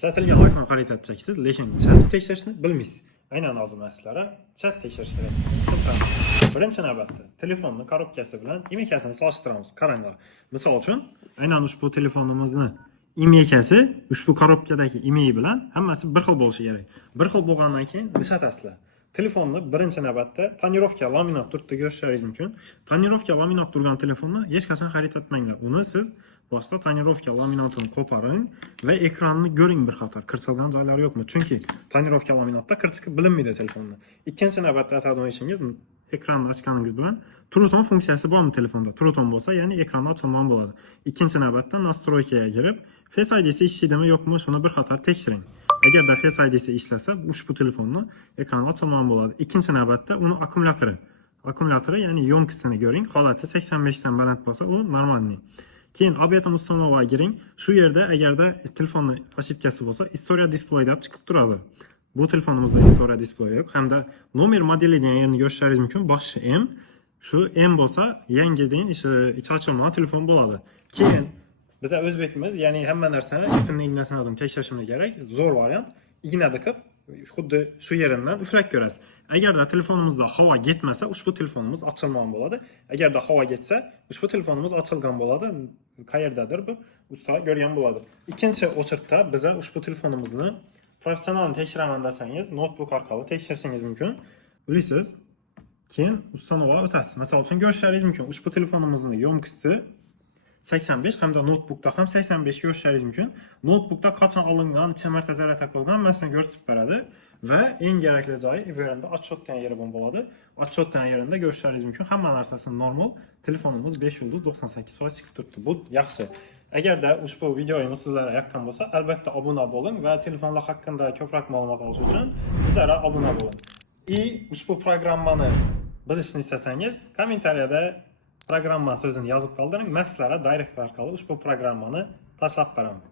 ishlatilgan iPhone xarid eteceksiniz, lekin chatib tekshirishni bilmaysiz. Aynan hozir sizlarga chat tekshirish kerak. Tushuntiramiz. Birinchi navbatda telefonni korobkasi bilan imekasini solishtiramiz. Qaranglar. Misol uchun, aynan ushbu telefonimizni imekasi ushbu korobkadagi imeyi bilan hammasi bir xil bo'lishi kerak. Bir xil bo'lgandan keyin nisbatasizlar. Telefonni birinchi navbatda tonirovka laminat turibdi ko'rishingiz mumkin. Tonirovka laminat turgan telefonni hech qachon xarid etmanglar. Uni siz boshqa tonirovka laminatini qo'paring va ekranni ko'ring bir qator. Kirsilgan joylari yo'qmi? Chunki tonirovka laminatda kirchiki bilinmaydi telefonni. Ikkinchi navbatda atadigan ishingiz ekranni ochganingiz bilan Truton funksiyasi bormi telefonda? Truton bo'lsa, ya'ni ekranni ochilgan bo'ladi. Ikkinchi navbatda nastroykaga kirib, Face ID'si ishlaydimi yo'qmi, shuni bir qator tekshiring. Agarda Face ID'si ishlasa, ushbu telefonni ekrani ochilgan bo'ladi. Ikkinchi navbatda uni akkumulyatori, ya'ni yomkisini ko'ring. Holati 85 dan baland bo'lsa, u normalniy. Keyin obyetim ustanovaga giring. Shu yerda agarda telefonni ошибкасы bo'lsa, Historia display deb chiqib turadi. Bu telefonimizda Historia display yo'q, hamda nomer modeli degan yerni ko'rishingiz mumkin. Boshi M. Shu M bo'lsa, yangi degan ichi ochilmagan telefon bo'ladi. Keyin biz o'zbekmiz, ya'ni hamma narsani yaqindan ignasini tekshirishimiz kerak. Zo'r variant. Igna diqib, xuddi shu yeridan uflab ko'rasiz. Agarda telefonimizda havo ketmasa, ushbu telefonimiz ochilmagan bo'ladi. Agarda havo ketsa, ushbu telefonimiz ochilgan bo'ladi. Qayerdadir bu usta ko'rgan bo'ladi. Ikkinchi o'chirtda biz ushbu telefonimizni professional tekshiraman desangiz, notebook orqali tekshirishingiz mumkin. Bilasiz, keyin ustanova o'tasiz. Misol uchun ko'rishingiz mumkin, ushbu telefonimizning yomkisi 85 hamda notebookda ham 85 ko'rishingiz mumkin. Notebookda qachon olingan, necha marta zarar taqilgan hammasini ko'rsatib beradi va eng kerakli joyi bu yerda отчет degan yeri bo'ladi. Отчет degan yerida ko'rishingiz mumkin. Hamma narsasi normal. Telefonimiz 5 yulduz 98% chiqib turibdi. Bu yaxshi. Agarda ushbu videoyimiz sizlarga yoqqan bo'lsa, albatta obuna bo'ling va telefonlar haqida ko'proq ma'lumot olish uchun bizlarga obuna bo'ling. Ushbu programmani bilishni istasangiz, kommentariyada programma so'zini yozib qoldiring. Men sizlarga direct orqali ushbu programmani tashlab beraman.